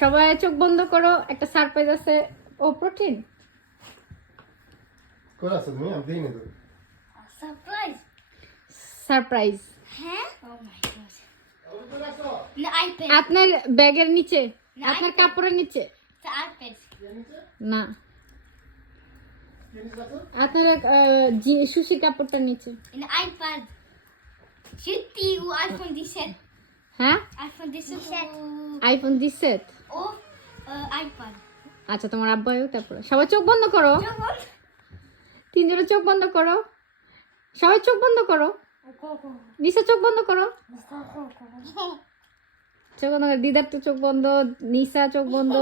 সবাই চোখ বন্ধ করো, একটা সারপ্রাইজ আছে। ও প্রোটিন কোন আছে তুমি? আমি দেই না তো। সারপ্রাইজ হ্যাঁ ও মাই গড না আইপ্যাড আপনার ব্যাগের নিচে, না, আপনার iPad। কাপড়ের নিচে আইপ্যাড না, আপনার সুশির কাপড়টার নিচে। না আইপ্যাড Shitty o iPhone 17 হ্যাঁ, iPhone 17 আইফোন 17। ও iPad আচ্ছা, তোমার আব্বাও তারপরে। সবাই চোখ বন্ধ করো, যখন তিনজনে চোখ বন্ধ করো, সবাই চোখ বন্ধ করো, নিশা চোখ বন্ধ করো, চোখ বন্ধ করো। দিদার তো চোখ বন্ধ, নিশা চোখ বন্ধ।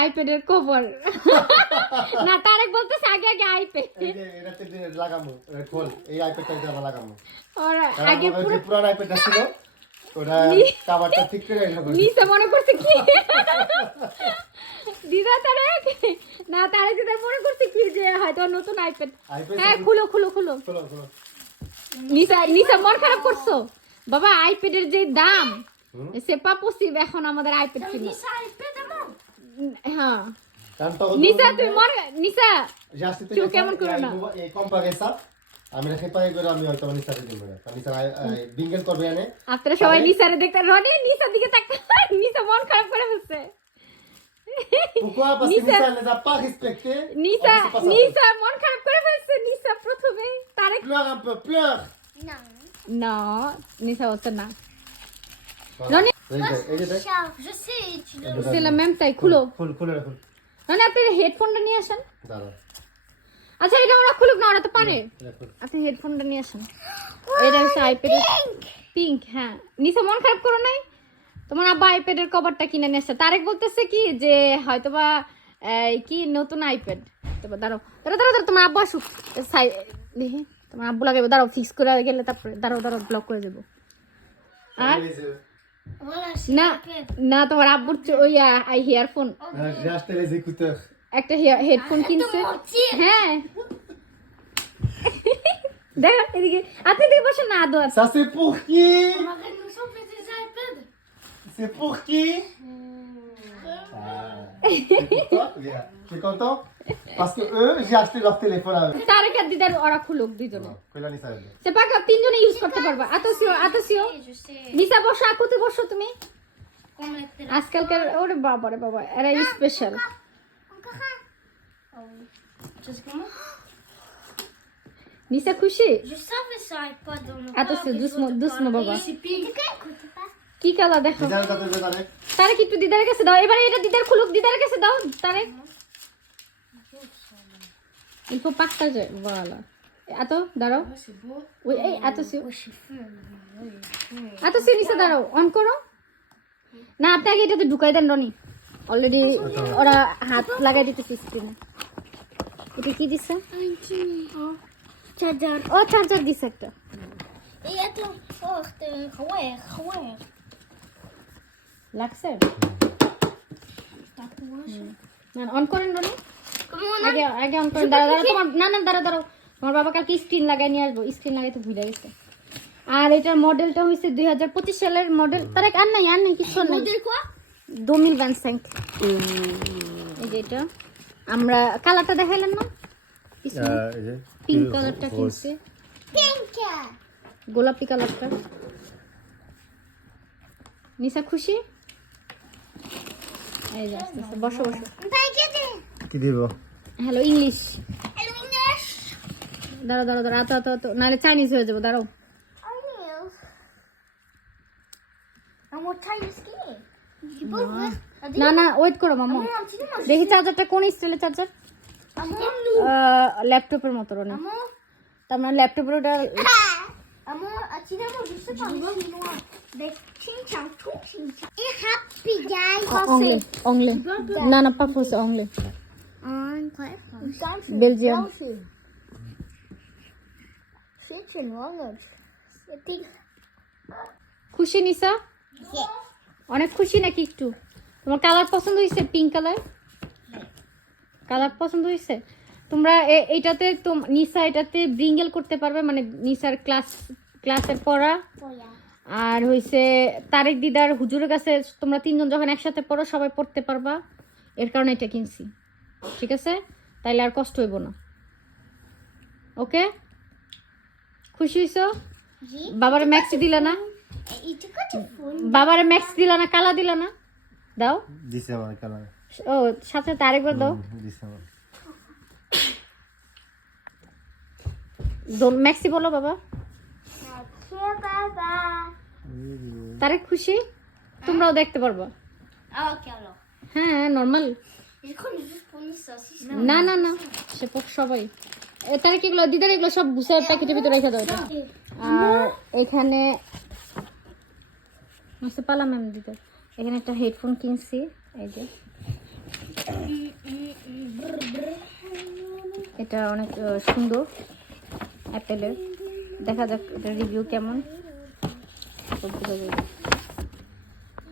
আইপ্যাডের কভার না, তারেক বলতেছে আগে আগে আইপ্যাড। এই যে এটাতে দিয়ে লাগামু, এটা খোল, এই আইপ্যাডটা দিয়ে আবার লাগামু। আর কারণ আগে আমার পুরো যে পুরান আইপ্যাডটা ছিল ওটা কভারটা ঠিক করে রাখবো। নিশা মনে করছে কি দিদা তারেক না, তারেক দিদা মনে করছে কি যে হয়তো নতুন আইপ্যাড। iPad হ্যাঁ, খুলো খুলো খুলো। খোলো খোলো। নিশা নিশা মন খারাপ করছো বাবা, আইপ্যাডের যে দাম সে পাপসিব, এখন আমাদের আইপ্যাড কিনো। iPad আমো হ্যাঁ কারণ তখন নিশা, তুই মন নিশা জাস্ট তো চোখ কেমন করো না। এই কম্পাগে সাপ আমি রেখে পাই করে আমি হয়তো নিস্তা দিব না। কারণ নিস্তা বিঙ্গেল করবে এনে। আপনারা সবাই নিশারে দেখতে, রনি নিশার দিকে তাকা, নিশা মন খারাপ করে ফেলছে। Pourquoi? Parce que Nisa- Nisa ne les a pas respectés. Nisha Alors, c'est pas ça. নিশা মন খারাপ করে ফেলছে। নিশা প্রথমে Tarique Pleure un peu, pleure. না না, নিশা বলছে না। Voilà. Roni- এই যে দেখ। je sais tu le c'est la même taille, খুলো। খুল খুলে রাখুন। রনি, আপনি হেডফোনটা নিয়ে আসেন। দাঁড়া। আচ্ছা, এটা ওরা খুলুক না, ওরা তো পারে। রাখুন। আপনি হেডফোনটা নিয়ে আসেন। এটা হচ্ছে আইপ্যাডের পিঙ্ক। হ্যাঁ, নিশা মন খারাপ করো নাই, তোমার আব্বা আইপ্যাডের কভারটা কিনে নিয়ে আসছে। তারেক বলতেছে কি যে হয়তোবা কি নতুন আইপ্যাড। তারপর দাঁড়াও দাঁড়াও দাঁড়াও দাঁড়াও, তোমার আব্বা আসুক, দেখি তোমার আব্বু লাগাবে। দাঁড়াও, ফিক্স করে গেলে তারপরে দাঁড়াও দাঁড়াও, ব্লক করে যাবো। আর এই যে voilà না না, তোমার আব্বুর ওই earphone, j'ai acheté les écouteurs. একটা হেডফোন কিনছে। mentir হ্যাঁ দেখ এদিকে, আপনি এদিকে বসেন না, আদর। Ça c'est pour qui? Arrête nous sommes fait des iPads C'est pour qui? C'est pour toi? Regarde. Tu es content? Parce que eux, j'ai acheté leur téléphone à eux. Tarique আর দিদার ওরা খুলুক দুইজনে। Quella Nisa elle. সে পাকা তিনজনে use করতে পারবা। আতসিও আতসিও je sais নিশা বসো, আকুতে বসো তুমি। comme la télé আজকালকার ওরে বাবা রে বাবা, এরা স্পেশাল। tu sais comment নিশা খুশি? je savais ça iPad dans le Attention, doucement বাবা। c'est pink কি কালা দেখো। Déjà, t'as fait ça, Tarique একটু দিদারের কাছে দাও, এবারে এটা দিদার খুলুক, দিদারের কাছে দাও Tarique. Il faut partager, voilà. Attends, দাঁড়াও। c'est beau ওই এই আতসিও oh c'est fun আতসিও নিশা দাঁড়াও, অন করো। না, আপনি আগে এটাতে ঢুকাই দেন রনি, অলরেডি ওরা হাত লাগাই দিতেছে স্ক্রিনে। এটা কি দিছে? charger ও চার্জার দিছে একটা। et attends oh خوير লাগছে না, অন করেন রনি, comment on আগে আগে অন করেন। দাঁড়াও দাঁড়াও, তোমার না না দাঁড়াও দাঁড়াও, তোমার বাবা কালকে স্ক্রিন লাগাই নিয়ে আসবো, স্ক্রিন লাগাইতে ভুলে গেছে। আর এটার মডেলটা হয়েছে 2025 সালের মডেল। তার আর নাই কিছু নাই। modèle quoi 2025। এই যে এটা আমরা কালারটা দেখাইলাম না, পিঙ্ক কালারটা কিনছে, pink গোলাপি কালারটা। নিশা খুশি? এই যে আস্তে আস্তে বসো বসো। Qui dit bon? Hello English. দাঁড়াও দাঁড়াও দাঁড়াও, আতো আতো আতো, নাহলে চাইনিজ হয়ে যাবো। দাঁড়াও না না, ওয়েট করো মামা, দেখি চার্জারটা কোন স্টাইলের চার্জার। ল্যাপটপের মতো রনি, তার মানে ল্যাপটপের ওটা। অংলে অংলে না না, pas français, অংলে, বেলজিয়াম। খুশি নিশা? অনেক খুশি নাকি একটু? তোমার কালার পছন্দ হয়েছে? পিঙ্ক কালার কালার পছন্দ হয়েছে? তোমরা এইটাতে নিসা এটাতে ব্রিঙ্গেল করতে পারবে, মানে নিসার ক্লাসের পড়া Poya. আর হইছে তারেক দিদার হুজুরের কাছে তোমরা তিনজন যখন একসাথে পড়ো সবাই পড়তে পারবা, এর কারণে এটা কিনছি। ঠিক আছে, তাইলে আর কষ্ট হইব না। ওকে, খুশি হইছো? Ji. বাবারে ম্যাক্সি দিলা না? Itu kan phone. বাবারে ম্যাক্স দিলা না, কালা দিলা না? দাও। দিছে আমার কালার। ও সাথে আরেকবার দাও। দিছে আমার। ম্যাক্সি বলো বাবা। Oke, Baba. তারেক খুশি? তোমরাও দেখতে পারবা। Oke, Allah. হ্যাঁ normal. Ini kan phone sosis. না না না, সে সবাই তারেক এগুলো দিদার এগুলো সব গুছায় প্যাকেটের ভিতরে রেখে দাও এটা। আর এখানে মাসে পালা ম্যাম দিদার এখানে একটা হেডফোন কিনছি, এই যে এটা অনেক সুন্দর অ্যাপেলের। দেখা যাক এটা রিভিউ কেমন।